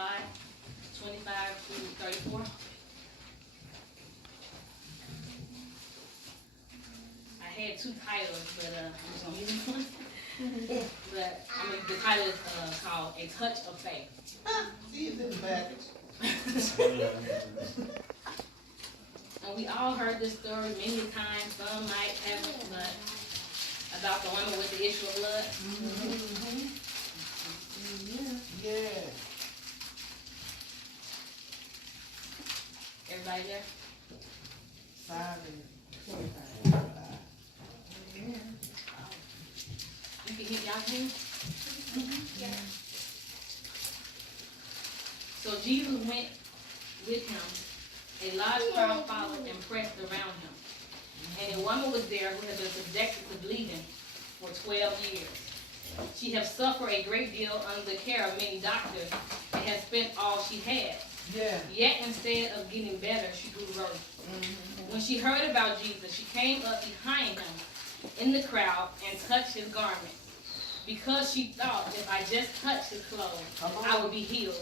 25 through 34. I had two titles, but I'm just gonna use one. But the title is called "A Touch of Faith." See, it's in the package. And we all heard this story many times. Some might haven't, but about the woman with the issue of blood. Yeah. Everybody there? 5 and 25. You can hear y'all hear? Yeah. So Jesus went with him. A large crowd followed and pressed around him. And a woman was there who had been subjected to bleeding for 12 years. She had suffered a great deal under the care of many doctors and had spent all she had. Yeah. Yet instead of getting better, she grew worse. When she heard about Jesus, she came up behind him in the crowd and touched his garment. Because she thought, if I just touched his clothes, I would be healed.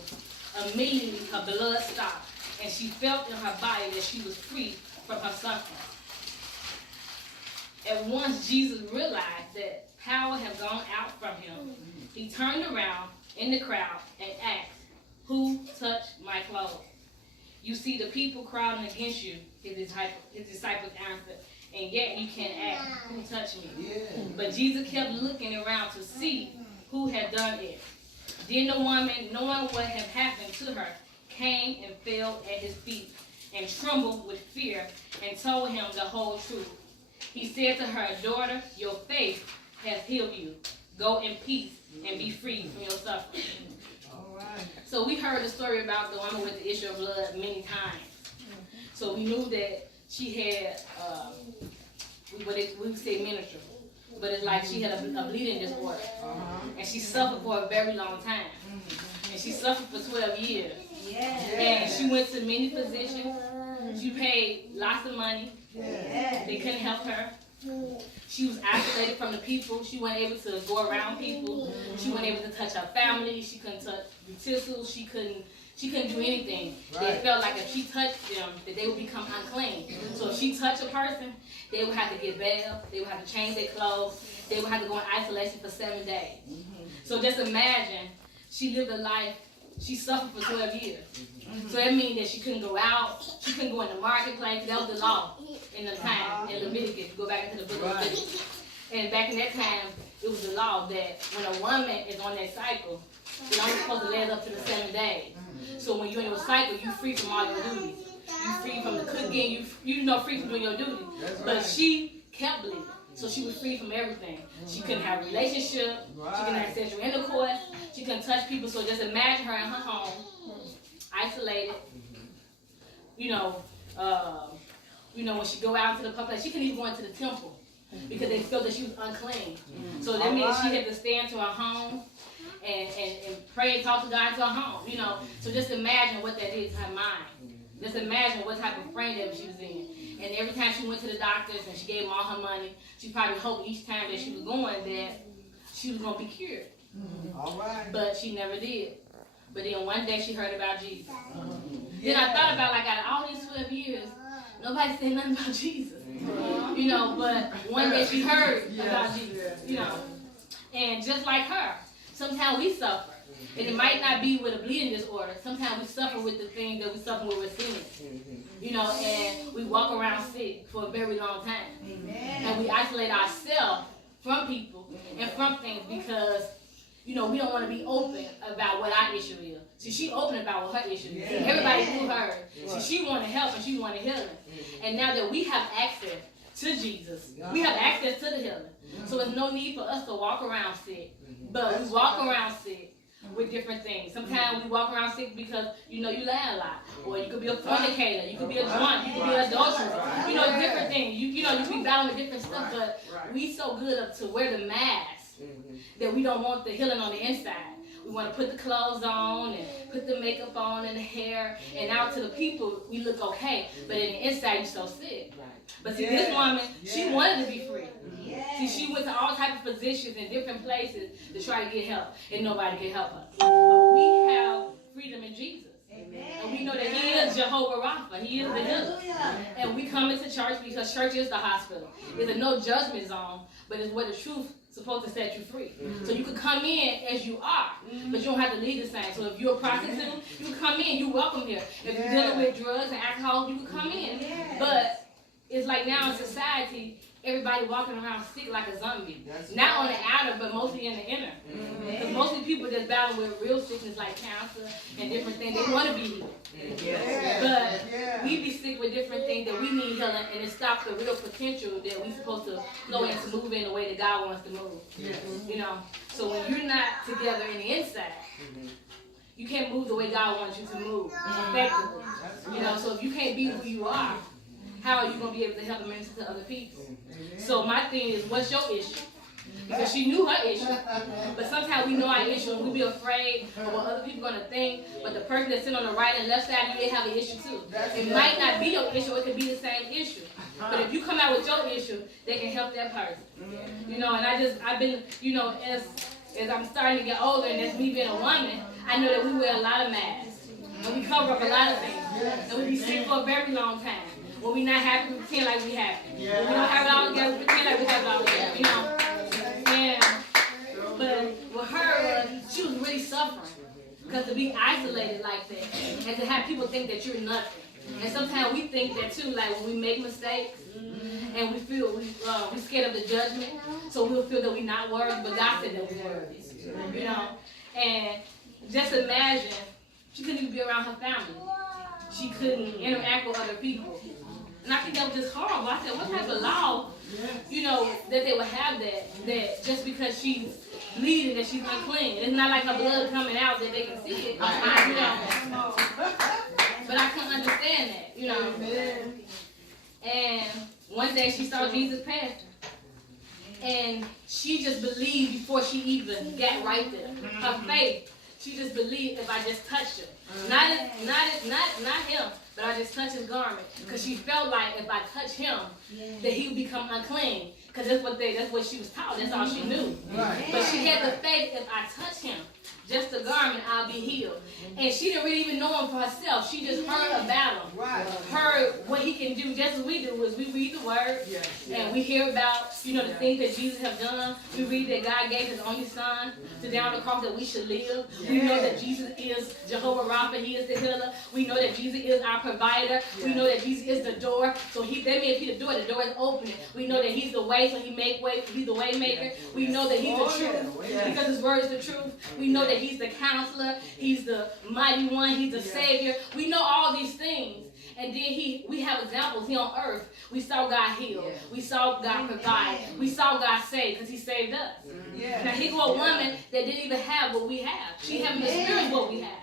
Immediately her blood stopped, and she felt in her body that she was free from her suffering. At once Jesus realized that power had gone out from him. He turned around in the crowd and asked, "Who touched my clothes?" "You see the people crowding against you," his disciples answered, "and yet you can't ask, 'Who touched me?'" Yeah. But Jesus kept looking around to see who had done it. Then the woman, knowing what had happened to her, came and fell at his feet and trembled with fear and told him the whole truth. He said to her, "Daughter, your faith has healed you. Go in peace and be free from your suffering." All right. So we heard the story about the woman with the issue of blood many times. So we knew that she had, we would say ministry, but it's like she had a bleeding disorder. And she suffered for a very long time. And she suffered for 12 years. And she went to many physicians. She paid lots of money. They couldn't help her. She was isolated from the people. She wasn't able to go around people. She wasn't able to touch her family. She couldn't touch utensils. She couldn't do anything. They felt like if she touched them, that they would become unclean. So if she touched a person, they would have to get bailed. They would have to change their clothes. They would have to go in isolation for 7 days. So just imagine, she lived a life, she suffered for 12 years. So that means that she couldn't go out, she couldn't go in the marketplace. That was the law in the time, in Leviticus. You go back into the book of Leviticus. And back in that time, it was the law that when a woman is on that cycle, it's only supposed to last up to the 7 days. So when you're in your cycle, you're free from all your duties. You're free from the cooking, you're free from doing your duties. But she kept bleeding. So she was free from everything. She couldn't have a relationship. She couldn't have sexual intercourse. She couldn't touch people. So just imagine her in her home, isolated. When she go out to the public, she couldn't even go into the temple because they felt that she was unclean. So that means she had to stay into her home and pray and talk to God into her home. So just imagine what that did to her mind. Just imagine what type of frame that she was in. And every time she went to the doctors and she gave them all her money, she probably hoped each time that she was going that she was going to be cured. All right. But she never did. But then one day she heard about Jesus. Then I thought about, out of all these 12 years, nobody said nothing about Jesus. But one day she heard about Jesus. And just like her, sometimes we suffer. And it might not be with a bleeding disorder. Sometimes we suffer with the things that we suffer with sin. And we walk around sick for a very long time. And we isolate ourselves from people and from things because, we don't want to be open about what our issue is. See, she open about what her issue is. See, everybody knew her. So she wanted help and she wanted healing. And now that we have access to Jesus, we have access to the healing. So there's no need for us to walk around sick. But we walk around sick with different things. Sometimes we walk around sick because, you lie a lot. Or you could be a fornicator. You could be a drunk. You could be an adulterer. Different things. You be battling with different stuff. But we so good up to wear the mask that we don't want the healing on the inside. We want to put the clothes on and put the makeup on and the hair. And out to the people, we look okay. But in the inside, you're so sick. But see, this woman, she wanted to be free. See, she went to all types of physicians in different places to try to get help. And nobody could help her. But we have freedom in Jesus. Amen. And we know that He is Jehovah Rapha. He is the healer. And we come into church because church is the hospital. It's a no judgment zone, but it's where the truth is supposed to set you free. So you can come in as you are, but you don't have to leave the same. So if you're a prostitute, you can come in. You're welcome here. If you're dealing with drugs and alcohol, you can come in. But it's like now in society, everybody walking around sick like a zombie. Not on the outer, but mostly in the inner. Because mostly people that's battling with real sickness like cancer and different things, they want to be healed. But we be sick with different things that we need healing, and it stops the real potential that we're supposed to flow and to move in the way that God wants to move. You know, so when you're not together in the inside, you can't move the way God wants you to move effectively. You know, so if you can't be who you are, how are you going to be able to help and minister to other people? So my thing is, what's your issue? Because she knew her issue. But sometimes we know our issue and we be afraid of what other people are going to think. But the person that's sitting on the right and left side of you, they have an issue too. It might not be your issue, it could be the same issue. But if you come out with your issue, they can help that person. You know, and I've been, you know, as I'm starting to get older, and as me being a woman, I know that we wear a lot of masks. And we cover up a lot of things. And we be sick for a very long time. When we're not happy, we pretend like we happy. When we don't have it all together, we pretend like we have it all together, you know. And, but with her, she was really suffering. Because to be isolated like that, and to have people think that you're nothing. And sometimes we think that too, like when we make mistakes, and we feel we're scared of the judgment, so we'll feel that we're not worthy, but God said that we're worthy, you know. And just imagine, she couldn't even be around her family. She couldn't interact with other people. And I think that was just horrible. I said, what type of law, you know, that they would have that just because she's bleeding, that she's unclean. It's not like her blood coming out that they can see it, you know. But I couldn't understand that, you know. And one day she saw Jesus pastor. And she just believed before she even got right there. Her faith, she just believed if I just touched him. Not him, but I just touched his garment. Because she felt like if I touch him, that he would become unclean. Because that's what she was taught. That's all she knew. But she had the faith, if I touch him, just the garment, I'll be healed. And she didn't really even know him for herself. She just heard about him. Heard what he can do. Just as we do is we read the word. And we hear about, you know, the things that Jesus have done. We read that God gave his only son to die on the cross that we should live. We know that Jesus is Jehovah Rapha. He is the healer. We know that Jesus is our provider. We know that Jesus is the door. So that means if he's the door is opening. We know that he's the way, so he make way. He's the way maker. We know that he's the truth. Because his word is the truth. We know that he's the counselor, he's the mighty one, he's the savior. We know all these things. And then we have examples here on earth. We saw God heal. We saw God provide. We saw God save because he saved us. Now here go a woman that didn't even have what we have. She haven't experienced what we have.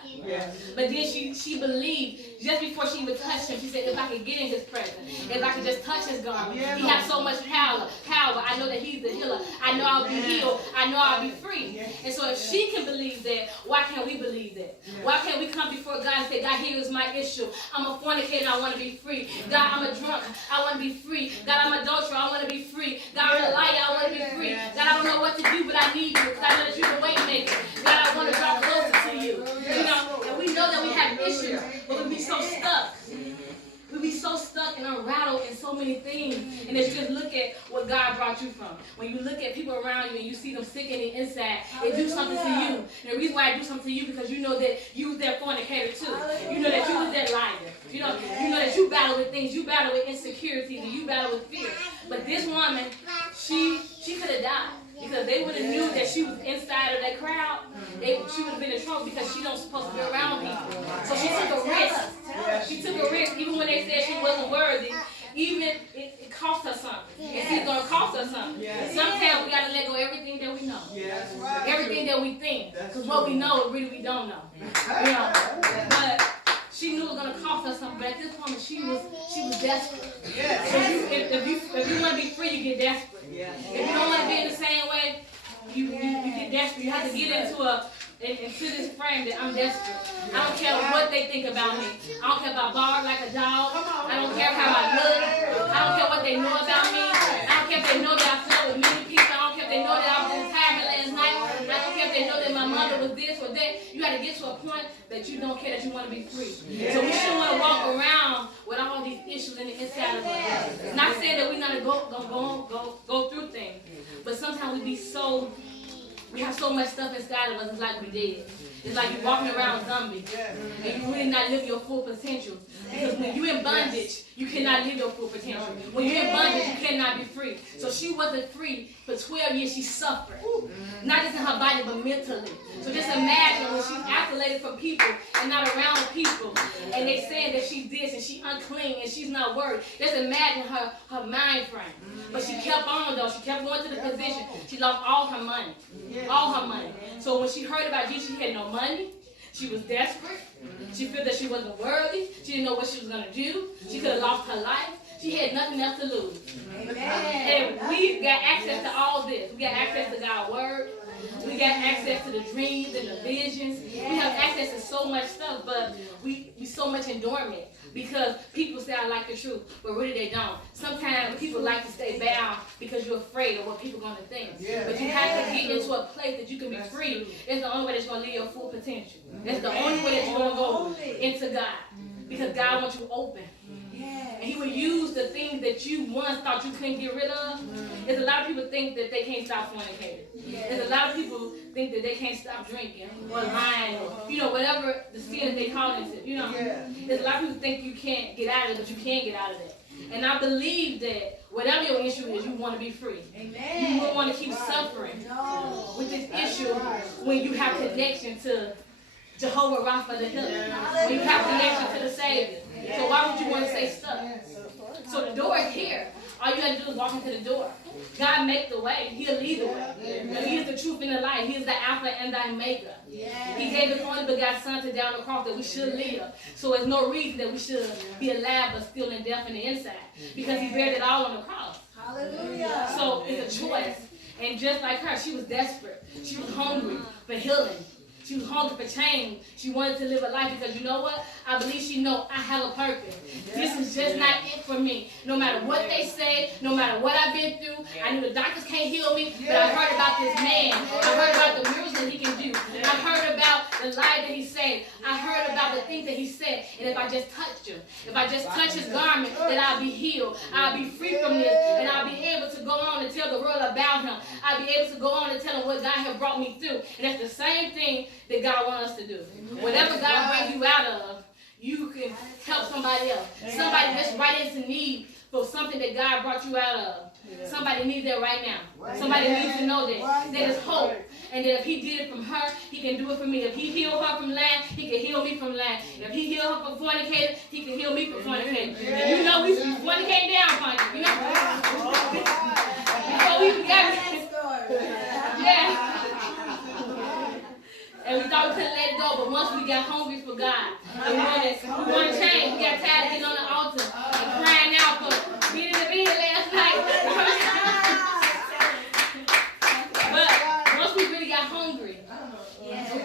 But then she believed just before she even touched him. She said, if I could get in his presence, if I could just touch his garment, he has so much power. I know that he's the healer. I know I'll be healed. I know I'll be free. And so if she can believe that, why can't we believe that? Why can't we come before God and say, God, here is my issue. I'm a fornicator. I want to be free. God, I'm a drunk. I want to be free. God, I'm an adulterer. I want to be free. God, I'm a liar. I want to be free. God, I don't know what to do, but I need you because I know that you're the way maker. God, I want to draw closer to you. You know, and we know that we have issues, but we be so stuck. We be so stuck and unrattled in so many things. And if you just look at what God brought you from, when you look at people around you and you see them sick in the inside, it do something to you. And the reason why it do something to you because you know that you was that fornicator too. You know that you was that liar. You know that you battle with things. You battle with insecurities and you battle with fear. But this woman, she could have died. Because they would have knew that she was inside of that crowd, she would have been in trouble because she don't supposed to be around people. So she took a risk. She took a risk even when they said she wasn't worthy. Even it cost her something. And it's going to cost her something. Sometimes we got to let go of everything that we know. Everything that we think. Because what we know, really we don't know. You know? But she knew it was going to cost her something. But at this point, she was desperate. So if you want to be free, you get desperate. If you don't want to be in the same way, you get desperate. You have to get into this frame that I'm desperate. I don't care what they think about me. I don't care if I bark like a dog. I don't care how I look. I don't care what they know about me. I don't care if they know that I slept with many people. I don't care if they know that I was in retirement last night. I don't care if they know that my mother was this or that. You got to get to a point that you don't care, that you want to be free. So we shouldn't want to walk around with all these issues in the inside of us. It's not saying that we're not going to go through things, but sometimes we have so much stuff inside of us. It's like we did. It's like you're walking around zombie, and you're really not living your full potential. Because when you're in bondage, you cannot live your full potential. When you're in bondage, you cannot be free. So she wasn't free for 12 years. She suffered, not just in her body, but mentally. So just imagine when she's isolated from people and not around people, and they saying that she's this and she's unclean and she's not worthy. Just imagine her mind frame. But she kept on though. She kept going to the position. She lost all her money. All her money. So when she heard about Jesus, she had no money. She was desperate. She felt that she wasn't worthy. She didn't know what she was going to do. She could have lost her life. She had nothing else to lose. Amen. And we got access to all this. We got access to God's word. We got access to the dreams and the visions. We have access to so much stuff, but we so much in dormant. Because people say I like the truth, but really they don't. Sometimes people like to stay bound because you're afraid of what people are going to think. But you have to get into a place that you can be free. It's the only way that's going to live your full potential. That's the only way that you're going to go into God. Because God wants you open. And He will use the things that you once thought you couldn't get rid of. There's a lot of people think that they can't stop fornicating. There's a lot of people think that they can't stop drinking or lying or, whatever the sin that they call into. There's a lot of people think you can't get out of it, but you can get out of it. And I believe that whatever your issue is, you want to be free. Amen. You won't want to keep suffering with this issue when you have connection to Jehovah Rapha the healer. When you have connection to the Savior. So why would you want to stay stuck? So the door is here. All you got to do is walk into the door. God make the way. He'll lead the way. And He is the truth and the light. He is the Alpha and the Omega. He gave His only begotten Son to die on the cross that we should live. So there's no reason that we should be alive but still in death in the inside. Because He bared it all on the cross. Hallelujah. So it's a choice. And just like her, she was desperate. She was hungry for healing. She was hungry for change. She wanted to live a life because you know what? I believe she knows I have a purpose. This is just not it for me. No matter what they say, no matter what I've been through, I knew the doctors can't heal me, but I heard about this man. I heard about the miracles that He can do. I heard about the life that He saved. I heard about the things that He said. And if I just touched Him, if I just touch His garment, then I'll be healed. I'll be free from this, and I'll be able to go on and tell the world about Him. I'll be able to go on and tell them what God has brought me through. And that's the same thing that God wants us to do. Whatever God brings you out of, you can help somebody else. Somebody that's right into need for something that God brought you out of. Somebody needs that right now. Somebody needs to know that there's hope. And that if He did it from her, He can do it for me. If He healed her from lying, He can heal me from lying. If He healed her from fornicating, He can heal me from fornicating. And we fornicating down, Punch. Before we got and we thought we couldn't let it go, but once we got hungry for God, and we want to change. We got tired of getting on the altar and crying out for being in the bed last night. But once we really got hungry,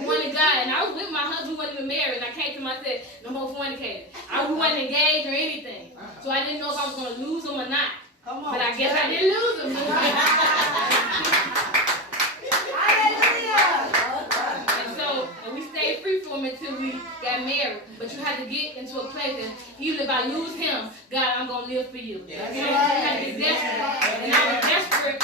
we wanted God. And I was with my husband, we wasn't even married, and I came to him, I said, no more fornicating. We wasn't engaged or anything. So I didn't know if I was going to lose him or not. But I guess I didn't lose him. And we stayed free from him until we got married. But you had to get into a place that even if I lose him, God, I'm going to live for you. You had to get desperate. And I was desperate.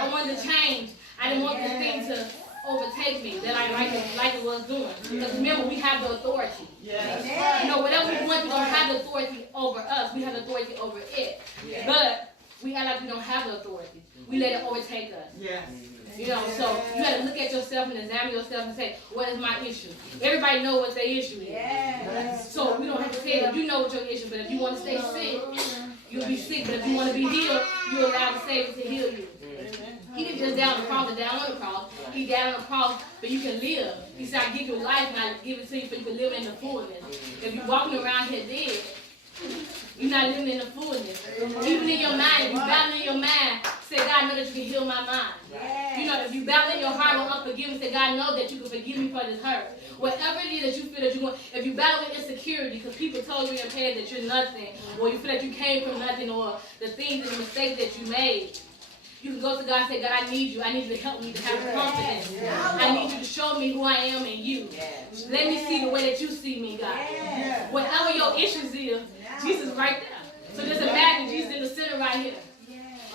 I wanted to change. I didn't want this thing to overtake me that I like it was doing. Because remember, we have the authority. Whatever we want, we don't have the authority over us. We have the authority over it. But we act like we don't have the authority. We let it overtake us. So you got to look at yourself and examine yourself and say, what is my issue? Everybody knows what their issue is. So we don't have to say that you know what your issue is. But if you want to stay sick, you'll be sick. But if you want to be healed, you allow the Savior to heal you. He didn't just die on the cross and down on the cross. He died on the cross but you can live. He said, I give you life and I give it to you so you can live in the fullness. If you're walking around here dead, you're not living in the fullness. Even in your mind, if you're battling in your mind, say, God, I know that you can heal my mind. If you battle in your heart with unforgiveness, say, God, I know that you can forgive me for this hurt. Whatever it is that you feel that you want, if you battle with insecurity because people told you in your past that you're nothing, or you feel that you came from nothing, or the things and the mistakes that you made, You can go to God and say, God, I need you. I need you to help me to have confidence. I need you to show me who I am in you. Let me see the way that you see me, God. Whatever your issues is, Jesus is right there. So just imagine Jesus in the center right here.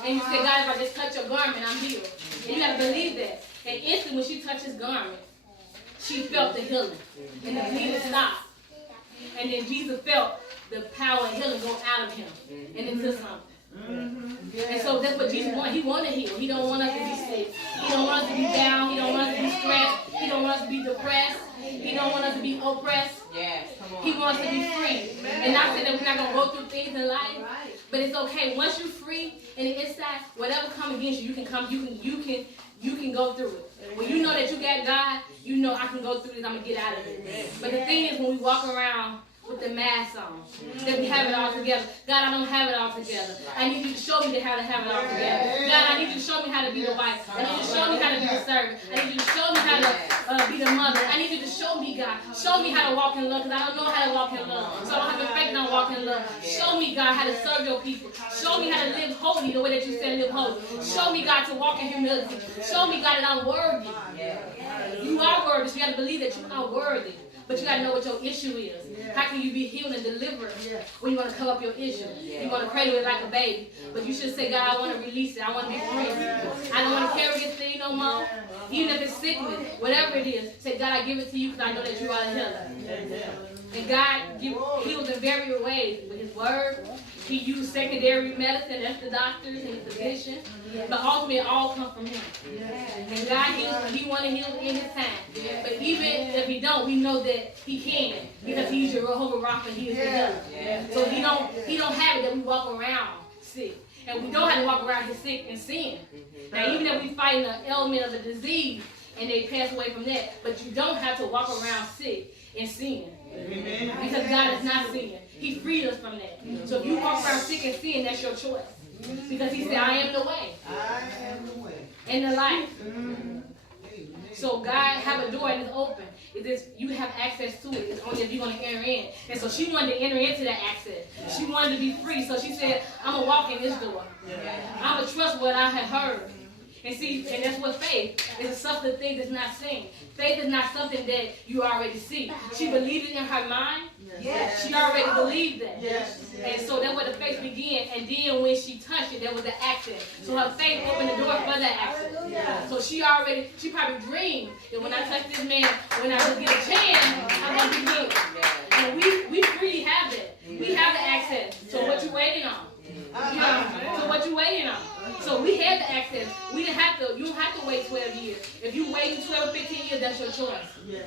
And you say, God, if I just touch your garment, I'm healed. And you got to believe that. And instantly when she touched his garment, she felt the healing. And the bleeding stopped. And then Jesus felt the power of healing go out of him and into something. And so that's what Jesus wants. He wants to heal. He don't want us to be sick. He don't want us to be down. He don't want us to be stressed. He don't want us to be depressed. He don't want us to be oppressed. He wants us to be free. And not saying that we're not going to go through things in life, but it's okay. Once you're free in the inside, whatever comes against you, you can go through it. When you know that you got God, you know I can go through this, I'm going to get out of it. But the thing is, when we walk around with the mask on, that we have it all together. God, I don't have it all together. I need you to show me how to have it all together. God, I need you to show me how to be the wife. I need you to show me how to be the servant. I need you to show me how to be the mother. I need you to show me, God. Show me how to walk in love, because I don't know how to walk in love. So I don't have to faith on walking in love. Show me, God, how to serve your people. Show me how to live holy the way that you said live holy. Show me, God, to walk in humility. Show me, God, that I'm worthy. You are worthy, so you got to believe that you are worthy. But you got to know what your issue is. How can you be healed and delivered when you want to cover up your issue? You want to cradle it like a baby. But you should say, God, I want to release it. I want to be free. I don't want to carry this thing no more. Even if it's sickness, whatever it is, say, God, I give it to you because I know that you are a healer. And God heals in various ways with his word. He used secondary medicine, that's the doctors and the physicians. But ultimately, it all comes from him. And God heals, he wants to heal in his time. But even if he don't, we know that he can. Because he's your Jehovah Rapha, he is the healer. So he don't have it that we walk around sick. And we don't have to walk around here sick and sin. Now, even if we fight an element of a disease and they pass away from that, but you don't have to walk around sick and sin. Because God is not sin. He freed us from that. So if you walk around sick and sin, that's your choice. Because he said, I am the way. I am the way. And the life. So God have a door and it's open. You have access to it. It's only if you're going to enter in. And so she wanted to enter into that access. She wanted to be free. So she said, I'm going to walk in this door. I'm going to trust what I have heard. And see, and that's what faith is, a substance thing that's not seen. Faith is not something that you already see. She believed it in her mind. Yes. She already believed that. Yes. And so that's where the faith began. And then when she touched it, there was the access. So her faith opened the door for that access. Yeah. So she probably dreamed that when I touch this man, when I just get a chance, I'm going to be healed. And we freely have that. We have the access. So what you waiting on? So what you waiting on? So we had the access. You don't have to wait 12 years. If you wait 12 or 15 years, that's your choice.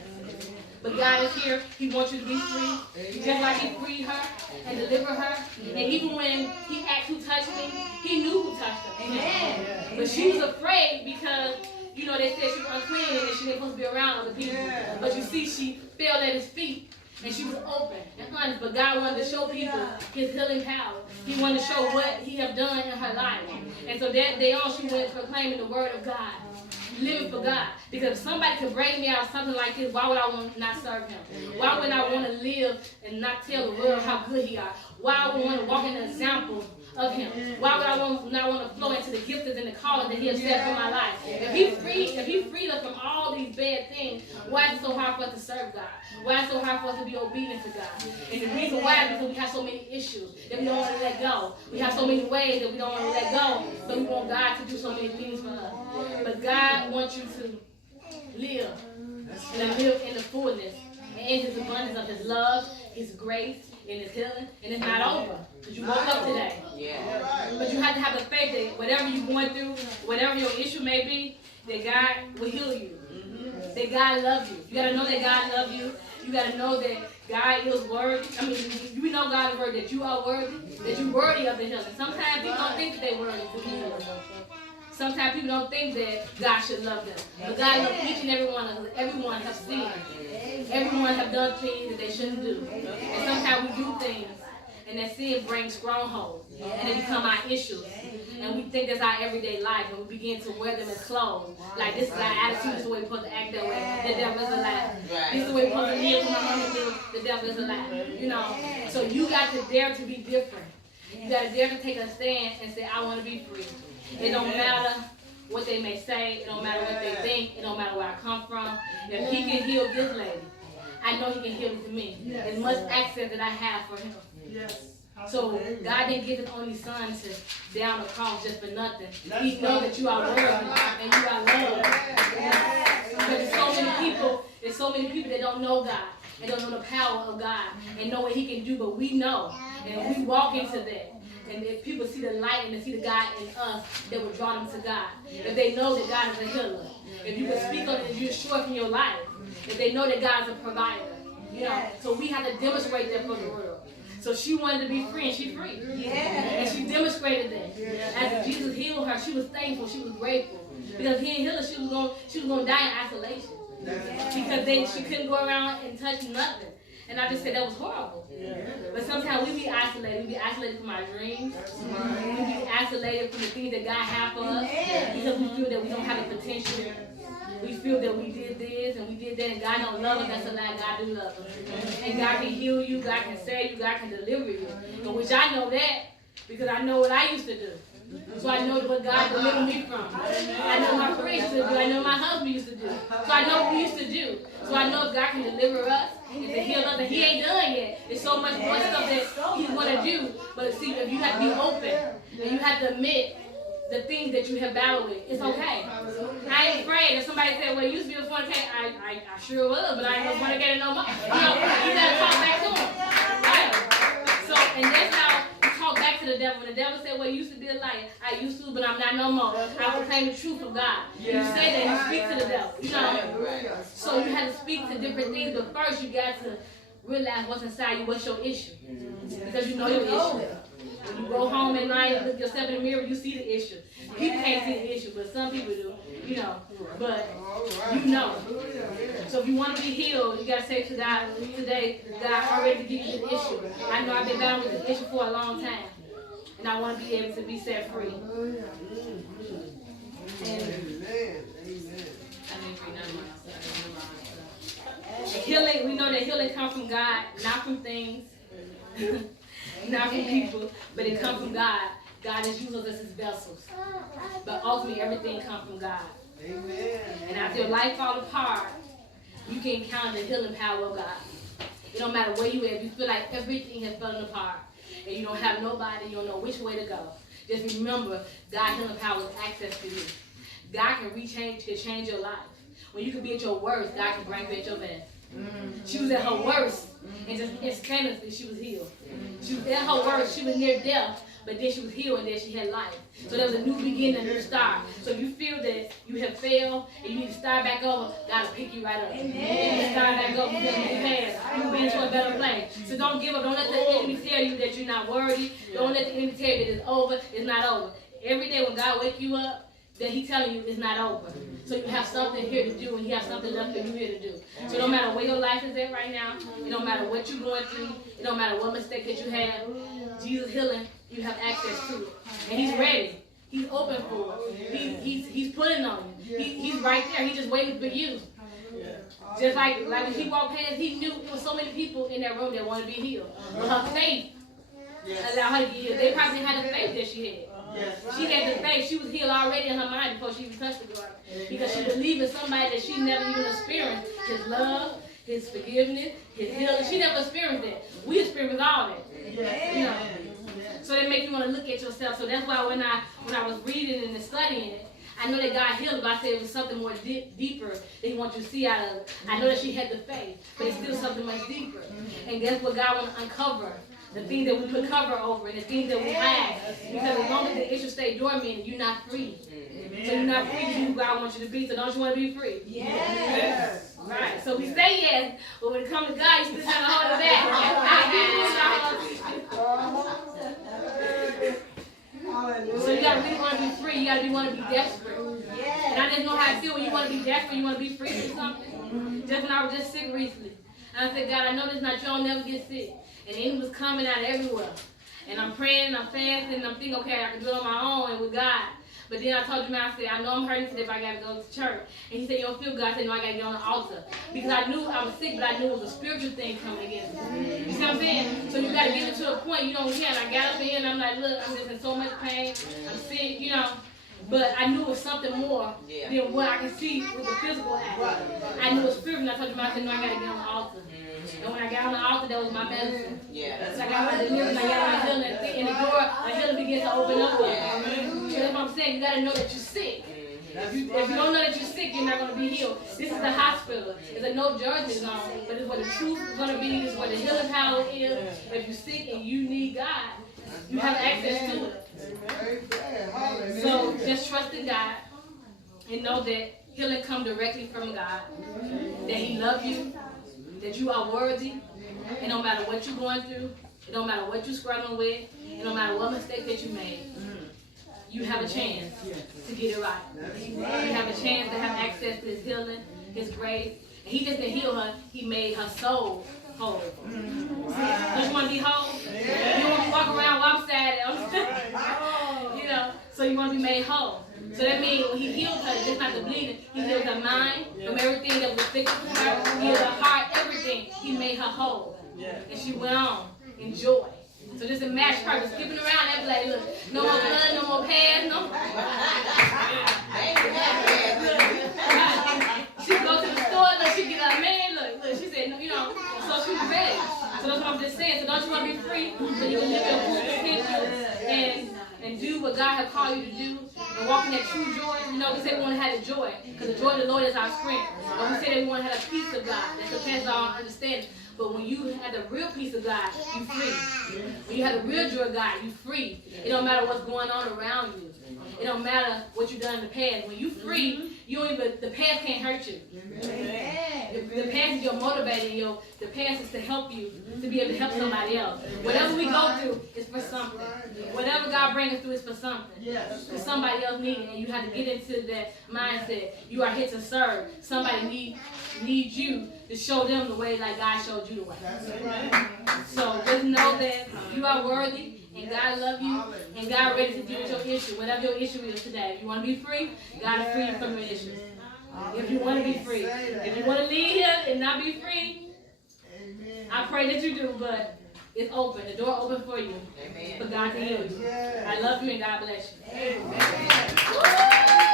But God is here. He wants you to be free. Just like he freed her and delivered her. And even when he asked who touched me, he knew who touched her. Amen. But she was afraid because, they said she was unclean and she didn't supposed to be around other people. But you see, she fell at his feet. And she was open and honest, but God wanted to show people his healing power. He wanted to show what he have done in her life. And so that day on, she went proclaiming the word of God, living for God. Because if somebody could bring me out of something like this, why would I want to not serve him? Why would I want to live and not tell the world how good he is? Why would I want to walk in the example of him? Why would I not want to flow into the giftings and the calling that he has set for my life? If he freed us from all these bad things, why is it so hard for us to serve God? Why is it so hard for us to be obedient to God? And the reason why is because we have so many issues that we don't want to let go. We have so many ways that we don't want to let go. So we want God to do so many things for us. But God wants you to live and live in the fullness and in his abundance of his love, his grace, and his healing. And it's not over because you woke up today. But you have to have the faith that whatever you're going through, whatever your issue may be, that God will heal you. That God loves you. You got to know that God loves you. You got to know that God is worthy. I mean, you know God's word that you are worthy, that you're worthy of the healing. Sometimes people don't think that they're worthy to be healed. Sometimes people don't think that God should love them. But God loves each and every one of us. Everyone has sinned. Everyone have done things that they shouldn't do. And sometimes we do things, and that sin brings strongholds. And they become our issues. And we think that's our everyday life, and we begin to wear them as clothes. Like, this is our attitude, this is the way we're supposed to act that way. The devil is a lie. This is the way we're supposed to live when my mama lives. The devil is a lie. So you got to dare to be different. You got to dare to take a stand and say, I want to be free. It don't matter what they may say. It don't matter what they think. It don't matter where I come from. If he can heal this lady, I know he can heal me. As much access that I have for him. So God didn't give his only son to down the cross just for nothing. He knows that you are worthy and you are loved. But there's so many people that don't know God and don't know the power of God and know what he can do, but we know. And we walk into that. And if people see the light and they see the God in us, that will draw them to God. If they know that God is a healer. If you can speak on it and you're sure in your life. If they know that God is a provider. You know, so we have to demonstrate that for the world. So she wanted to be free, and she's free. And she demonstrated that. As Jesus healed her, she was thankful, she was grateful. Because he didn't heal her, she was going to die in isolation. Because she couldn't go around and touch nothing. And I just said that was horrible. But sometimes we be isolated. We be isolated from our dreams. We be isolated from the things that God has for us. Because we feel that we don't have the potential. We feel that we did this and we did that, and God don't love us. That's a lie. God do love us. And God can heal you, God can save you, God can deliver you. And which I know that because I know what I used to do. So I know what God delivered me from. I know my friends used to do. I know my husband used to do. So I know what we used to do. So I know if God can deliver us and to heal us, and he ain't done yet. There's so much more stuff that he's going to do. But see, if you have to be open and you have to admit the things that you have battled with, it's okay. I ain't afraid. If somebody said, well, you used to be a fornicator, I sure was, but I ain't no fornicator no more. You know, you got to talk back to him. Right? So, and that's how you talk back to the devil. When the devil said, well, you used to be a liar. I used to, but I'm not no more. I proclaim the truth of God. You say that, you speak to the devil. You know? So you have to speak to different things, but first you got to realize what's inside you, what's your issue. Because you know your issue. When you go home at night and look yourself in the mirror, you see the issue. People can't see the issue, but some people do, you know. But you know. So if you want to be healed, you got to say to God today, God, I'm ready to give you the issue. I know I've been battling with the issue for a long time. And I want to be able to be set free. Healing, we know that healing comes from God, not from things. Not from people, but it comes from God. God has used us as his vessels. But ultimately, everything comes from God. Amen. And after your life falls apart, you can encounter the healing power of God. It don't matter where you are. If you feel like everything has fallen apart, and you don't have nobody, you don't know which way to go, just remember, God's healing power has access to you. God can change your life. When you can be at your worst, God can bring you at your best. She was at her worst, and just instantaneously she was healed. She was at her worst, she was near death, but then she was healed, and then she had life. So there was a new beginning, a new start. So if you feel that you have failed, and you need to start back over, God will pick you right up. Amen. You need to start back over because you passed. You've been to a better place. So don't give up. Don't let the enemy tell you that you're not worthy. Don't let the enemy tell you that it's over. It's not over. Every day when God wakes you up, that he's telling you it's not over. So you have something here to do, and he has something left for you here to do. So no matter where your life is at right now, it don't matter what you're going through, it don't matter what mistake that you have, Jesus healing, you have access to it. And he's ready. He's open for it. He's putting on you. He's right there. He's just waiting for you. Just like when he walked past, he knew there was so many people in that room that wanted to be healed. But her faith allowed her to get healed. They probably had the faith that she had. She had the faith. She was healed already in her mind before she even touched the garden. Because she believed in somebody that she never even experienced. His love, his forgiveness, his healing. She never experienced that. We experienced all that. You know. So they make you want to look at yourself. So that's why when I was reading and studying it, I know that God healed, but I said it was something more deeper that he wants you to see out of it. I know that she had the faith, but it's still something much deeper. And that's what God wants to uncover. The things that we put cover over and the things that we hide. Because as long as the issue stays dormant, you're not free. So you're not free to be who God wants you to be. So don't you want to be free? Yes. Right. So we say yes, but when it comes to God, you still trying to hold it back. So you got to really want to be free. You got to want to be desperate. And I just know how I feel when you want to be desperate, you want to be free from something. Just when I was just sick recently. And I said, God, I know this is not you. I'll never get sick. And the enemy was coming out everywhere. And I'm praying, I'm fasting, and I'm thinking, okay, I can do it on my own and with God. But then I told you, man, I said, I know I'm hurting today, but I got to go to church. And he said, you don't feel good. I said, no, I got to get on the altar. Because I knew I was sick, but I knew it was a spiritual thing coming against me. You see what I'm saying? So you got to get it to a point you don't care. And I got up in here, and I'm like, look, I'm just in so much pain. I'm sick, you know. But I knew it was something more than what I could see with the physical act. I knew it was spiritual. I told you, I said, no, I got to get on the altar. And when I got on the altar, that was my medicine. So I got my deliverance, I got my healing, and the door, my healing began to open up. That's what I'm saying. You got to know that you're sick. If you don't know that you're sick, you're not going to be healed. This is the hospital. It's a no judgment zone, but it's where the truth is going to be. It's where the healing power is. If you're sick and you need God, you have access to it. So just trust in God and know that healing comes directly from God. That He loves you, that you are worthy, and no matter what you're going through, it don't matter what you're struggling with, it don't matter what mistake that you made, you have a chance to get it right. You have a chance to have access to His healing, His grace. And He just didn't heal her, He made her soul whole. Don't you want to be whole? You don't want to walk around while I'm sad. You know, so you want to be made whole. So that means when He healed her, just not the bleeding, He healed her mind from everything that was afflicted to her. He healed her heart, everything. He made her whole. And she went on in joy. So just imagine her skipping around that like, look, no more blood, no more pads, no. She go to the store, look, she get her man, look, she said, you know, so she was ready. So that's what I'm just saying. So don't you want to be free so you can live your full potential and do what God has called you to do and walk in that true joy? You know, we say we want to have the joy because the joy of the Lord is our strength. But we say that we want to have a peace of God that surpasses all understanding. But when you have the real peace of God, you free. When you have the real joy of God, you free. It don't matter what's going on around you. It don't matter what you've done in the past. When you free, you don't even, the past can't hurt you. The past is your motivator. The past is to help you to be able to help somebody else. Whatever we go through is for something. Whatever God brings us through is for something. Because somebody else needs it. And you have to get into that mindset. You are here to serve. Somebody needs you to show them the way like God showed you the way. So just know that you are worthy. And God loves you, and God ready to deal with your issue, whatever your issue is today. If you want to be free, God is free you from your issues. If you want to be free. If you want to leave here and not be free, I pray that you do, but it's open. The door open for you. For God to heal you. I love you, and God bless you. Amen.